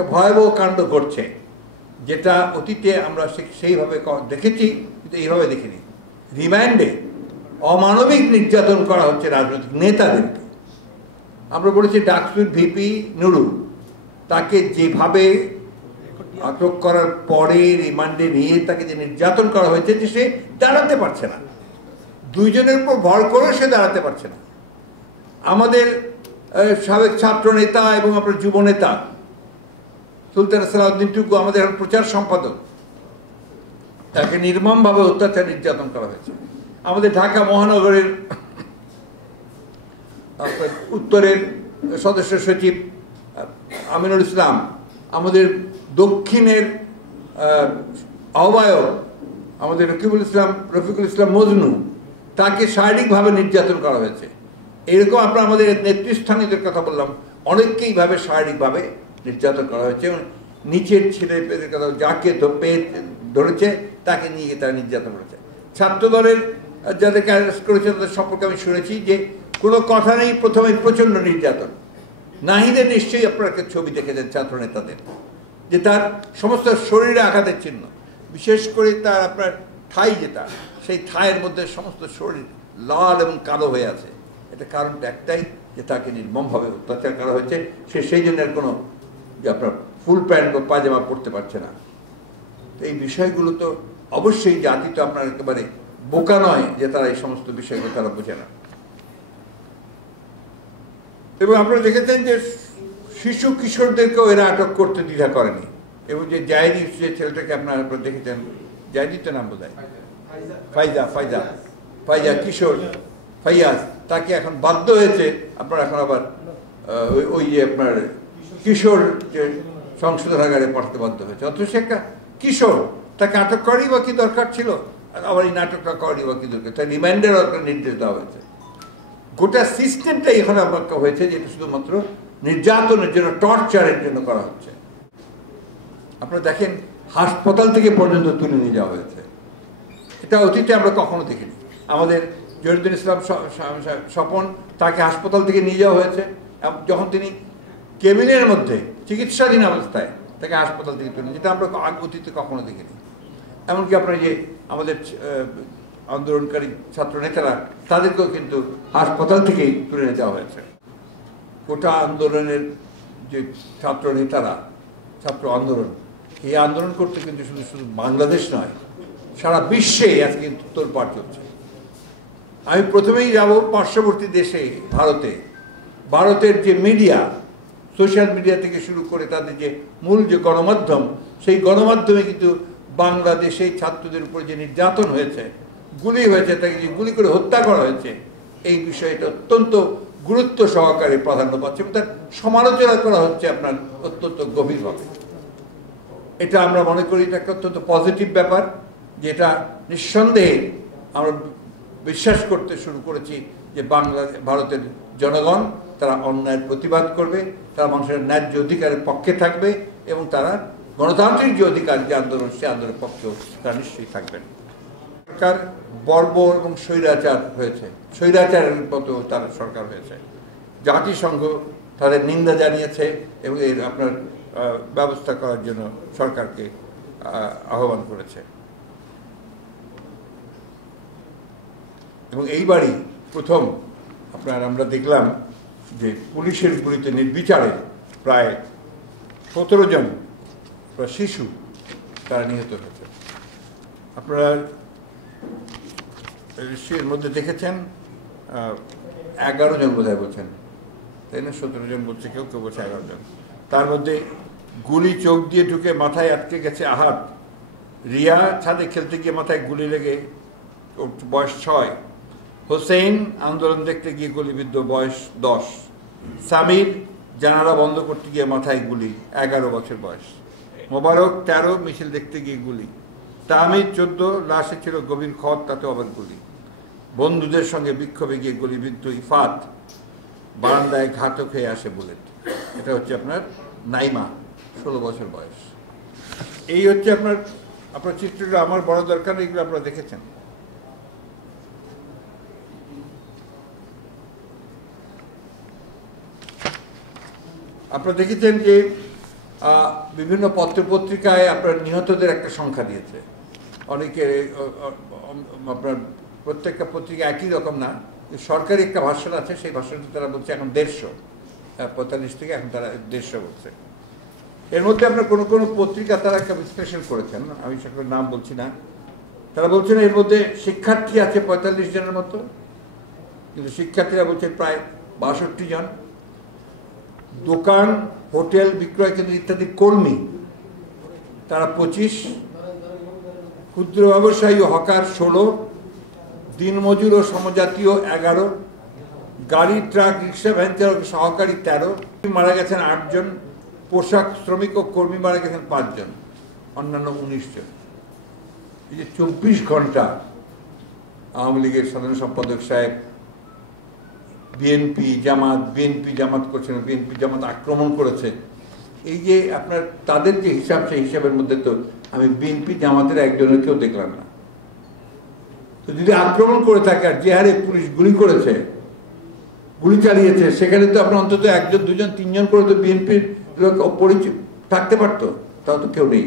একটা ভয়াবহ কাণ্ড ঘটছে, যেটা অতীতে আমরা সেইভাবে দেখেছি, কিন্তু এইভাবে দেখিনি। রিমান্ডে অমানবিক নির্যাতন করা হচ্ছে রাজনৈতিক নেতাদেরকে। আমরা বলেছি ডাকসুর ভিপি নুরু, তাকে যেভাবে আটক করার পরে রিমান্ডে নিয়ে তাকে যে নির্যাতন করা হয়েছে, যে সে দাঁড়াতে পারছে না, দুইজনের উপর ভর করে সে দাঁড়াতে পারছে না। আমাদের সাবেক ছাত্র নেতা এবং আপনার যুব নেতা সুলতান সালাউদ্দিন টুকু, আমাদের প্রচার সম্পাদক, তাকে নির্মমভাবে অত্যাচার নির্যাতন করা হয়েছে। আমাদের ঢাকা মহানগরের উত্তরের সদস্য সচিব আমিনুল ইসলাম, আমাদের দক্ষিণের আহ্বায়ক আমাদের রফিকুল ইসলাম মজনু, তাকে শারীরিকভাবে নির্যাতন করা হয়েছে। এরকম আপনার আমাদের নেতৃস্থানীয়দের কথা বললাম, অনেককেই ভাবে শারীরিকভাবে নির্যাতন করা হয়েছে। এবং নিচের ছেলে পেদের কথা, যাকে ধরেছে তাকে নিয়ে তারা নির্যাতন করেছে। ছাত্র দলের যাদেরকে অ্যারেস্ট করেছে তাদের সম্পর্কে আমি শুনেছি যে কোনো কথা নেই, প্রথমে প্রচণ্ড নির্যাতন। নাহিদের নিশ্চয়ই আপনারা একটা ছবি দেখেছেন ছাত্র নেতাদের, যে তার সমস্ত শরীরে আঘাতের চিহ্ন, বিশেষ করে তার আপনার ঠাই যেটা, সেই ঠাইয়ের মধ্যে সমস্ত শরীর লাল এবং কালো হয়ে আছে। এটা কারণটা একটাই, যে তাকে নির্মমভাবে অত্যাচার করা হয়েছে। সে সেই জন্য কোনো যে আপনার ফুল প্যান্ট বা পায়জামা পরতে পারছে না। তো এই বিষয়গুলো তো অবশ্যই জাতি তো আপনার একেবারে বোকা নয় যে তারা এই সমস্ত বিষয়গুলো তারা বোঝে না। এবং আপনারা দেখেছেন যে শিশু কিশোরদেরকেও এরা আটক করতে দ্বিধা করেনি। এবং যে জায়দি, যে ছেলেটাকে আপনারা দেখেছেন, জায়দি তো নাম বোধ হয়, ফাইজা কিশোর ফাইয়াজ, তাকে এখন বাধ্য হয়েছে আপনার এখন আবার ওই যে আপনার কিশোর যে সংশোধনাগারে পড়তে বাধ্য হয়েছে। অথচ সে একটা কিশোর, তাকে আটক করারই বা কি দরকার ছিল, আবার এই নাটকটা করারই বা কি দরকার, তাই রিমান্ডের একটা নির্দেশ দেওয়া হয়েছে। গোটা সিস্টেমটাই এখানে আমার হয়েছে যে এটা শুধুমাত্র নির্যাতনের জন্য, টর্চারের জন্য করা হচ্ছে। আপনারা দেখেন হাসপাতাল থেকে পর্যন্ত তুলে নিয়ে যাওয়া হয়েছে, এটা অতীতে আমরা কখনো দেখিনি। আমাদের জহিরুদ্দিন ইসলাম স্বপন, তাকে হাসপাতাল থেকে নিয়ে যাওয়া হয়েছে, যখন তিনি কেবিনের মধ্যে চিকিৎসাধীন অবস্থায় তাকে হাসপাতাল থেকে তুলে, যেটা আমরা অতীতে কখনো দেখিনি। এমনকি আপনার যে আমাদের আন্দোলনকারী ছাত্র নেতারা, তাদেরকেও কিন্তু হাসপাতাল থেকেই তুলে নিয়ে যাওয়া হয়েছে। গোটা আন্দোলনের যে ছাত্র নেতারা, ছাত্র আন্দোলন, এই আন্দোলন করতে কিন্তু শুধু শুধু বাংলাদেশ নয়, সারা বিশ্বে আজকে কিন্তু তোলপাড় চলছে। আমি প্রথমেই যাব পার্শ্ববর্তী দেশে ভারতের যে মিডিয়া, সোশ্যাল মিডিয়া থেকে শুরু করে তাদের যে মূল যে গণমাধ্যম, সেই গণমাধ্যমে কিন্তু বাংলাদেশে ছাত্রদের উপর যে নির্যাতন হয়েছে, গুলি হয়েছে, তাকে যে গুলি করে হত্যা করা হয়েছে, এই বিষয়টা অত্যন্ত গুরুত্ব সহকারে প্রাধান্য পাচ্ছে এবং তার সমালোচনা করা হচ্ছে আপনার অত্যন্ত গভীরভাবে। এটা আমরা মনে করি এটা একটা অত্যন্ত পজিটিভ ব্যাপার, যেটা নিঃসন্দেহে আমরা বিশ্বাস করতে শুরু করেছি যে ভারতের জনগণ তারা অন্যায়ের প্রতিবাদ করবে, তারা মানুষের ন্যায্য অধিকারের পক্ষে থাকবে এবং তারা গণতান্ত্রিক যে অধিকার, যে আন্দোলন, সে আন্দোলনের পক্ষেও তারা নিশ্চয়ই থাকবেন। সরকার বর্বর এবং স্বৈরাচার হয়েছে, স্বৈরাচারের মতো তার সরকার হয়েছে। জাতিসংঘ তাদের নিন্দা জানিয়েছে এবং এর আপনার ব্যবস্থা করার জন্য সরকারকে আহ্বান করেছে। এবং এইবারই প্রথম আমরা দেখলাম যে পুলিশের গুলিতে নির্বিচারে প্রায় 17 জন শিশু তারা নিহত হয়েছে। আপনারা এর মধ্যে দেখেছেন 11 জন বোধহয় বলছেন, তাই না? 17 জন বলছে, কেউ কেউ বলছে 11 জন। তার মধ্যে গুলি চোখ দিয়ে ঢুকে মাথায় আটকে গেছে আহাত। রিয়া ছাদে খেলতে গিয়ে মাথায় গুলি লেগে বয়স 6। হোসেন আন্দোলন দেখতে গিয়ে গুলিবিদ্ধ, বয়স 10। সামির জানালা বন্ধ করতে গিয়ে মাথায় গুলি, 11 বছর বয়স। মোবারক 13, মিছিল দেখতে গিয়ে গুলি। তাহমিদ 14, লাশে ছিল গভীর ক্ষত, তাতেও আবার গুলি। বন্ধুদের সঙ্গে বিক্ষোভে গিয়ে গুলিবিদ্ধ ইফাত, বারান্দায় ঘাতক হয়ে আসে বুলেট। এটা হচ্ছে আপনার নাইমা, 16 বছর বয়স। এই হচ্ছে আপনার চিত্রটা আমার বড় দরকার, এগুলো আপনারা দেখেছেন। আপনারা দেখেছেন যে বিভিন্ন পত্রপত্রিকায় আপনার নিহতদের একটা সংখ্যা দিয়েছে, অনেকে আপনার প্রত্যেকটা পত্রিকা একই রকম না, সরকারি একটা ভাষণ আছে, সেই ভাষণটা তারা বলছে এখন 150, 45 থেকে এখন তারা 150 বলছে। এর মধ্যে আপনার কোনো কোনো পত্রিকা তারা একটা বিশ্লেষণ করেছেন, আমি সকলের নাম বলছি না, তারা বলছেন এর মধ্যে শিক্ষার্থী আছে 45 জনের মতো, কিন্তু শিক্ষার্থীরা বলছে প্রায় 62 জন, দোকান, হোটেল, বিক্রয় কেন্দ্র ইত্যাদি কর্মী তারা 25, ক্ষুদ্র ব্যবসায়ী ও হকার 16, দিনমজুর ও সমজাতীয় 11, গাড়ি, ট্রাক, রিক্সা, ভ্যান চালক সহকারী 13, মারা গেছেন 8 জন, পোশাক শ্রমিক ও কর্মী মারা গেছেন 5 জন, অন্যান্য 19 জন। এই যে 24 ঘন্টা আওয়ামী লীগের সাধারণ সম্পাদক সাহেব বিএনপি জামাত করছেন, বিএনপি জামাত আক্রমণ করেছে, এই যে আপনার তাদের যে হিসাব, সেই হিসাবের মধ্যে তো আমি বিএনপি জামাতের একজনের কেউ দেখলাম না। তো যদি আক্রমণ করে থাকে আর যে হারে পুলিশ গুলি করেছে, গুলি চালিয়েছে, সেখানে তো আপনার অন্তত 1 জন 2 জন 3 জন করে তো বিএনপির লোক পরিচয় থাকতে পারতো, তাও তো কেউ নেই।